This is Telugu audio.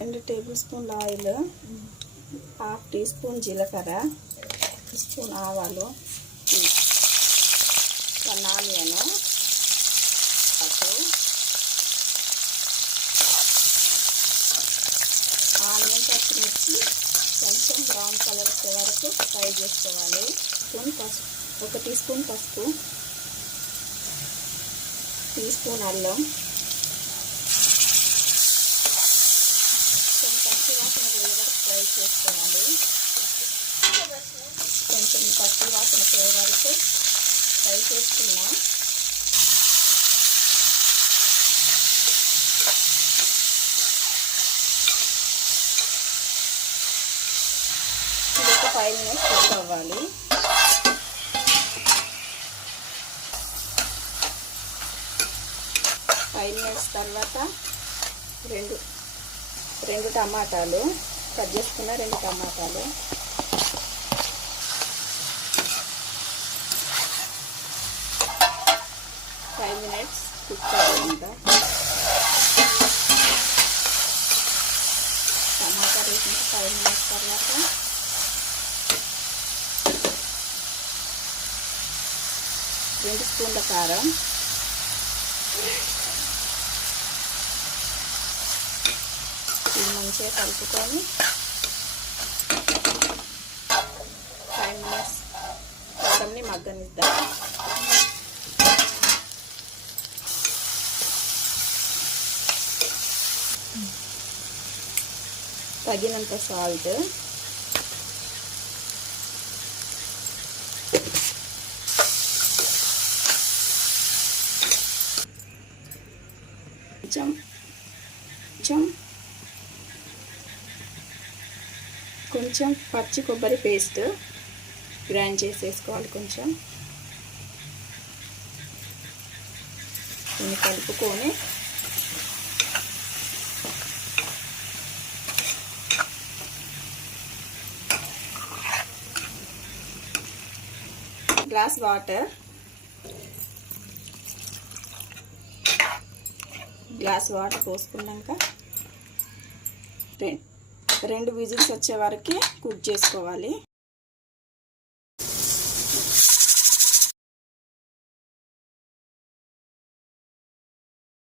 2 టేబుల్ స్పూన్ల ఆయిల్, 1/2 టీ స్పూన్ జీలకర్ర, 1 స్పూన్ ఆవాలు, 1 ఆనియన్, ఆనియన్ పచ్చిమిర్చి కొంచెం బ్రౌన్ కలర్ వచ్చే వరకు ఫ్రై చేసుకోవాలి. 1 టీ స్పూన్ పసుపు, టీ స్పూన్ అల్లం, కొంచెం పచ్చి వాసన పోయే వరకు ఫ్రై చేసుకోవాలి. కొంచెం పచ్చి వాసన పోయే వరకు ఫ్రై చేసుకున్నా. ఇది 5 మినిట్స్ కుక్ అవ్వాలి. తర్వాత రెండు టమాటాలు కట్ చేసుకున్న 2 టమాటాలు, ఫైవ్ మినిట్స్ కుక్ అవ్వాలంట. టమాటా వేసిన 5 మినిట్స్ తర్వాత 2 స్పూన్ల కారం, ఇది మంచిగా కలుపుకొని 5 మినిట్స్ కారంని మగ్గనిద్దాం. తగినంత సాల్ట్, కొంచెం పచ్చి కొబ్బరి పేస్ట్ గ్రైండ్ చేసేసుకోవాలి. కొంచెం దీన్ని కలుపుకొని గ్లాస్ వాటర్, పోసుకున్నాక 2 విజిల్స్ వచ్చే వరకు కుక్ చేసుకోవాలి.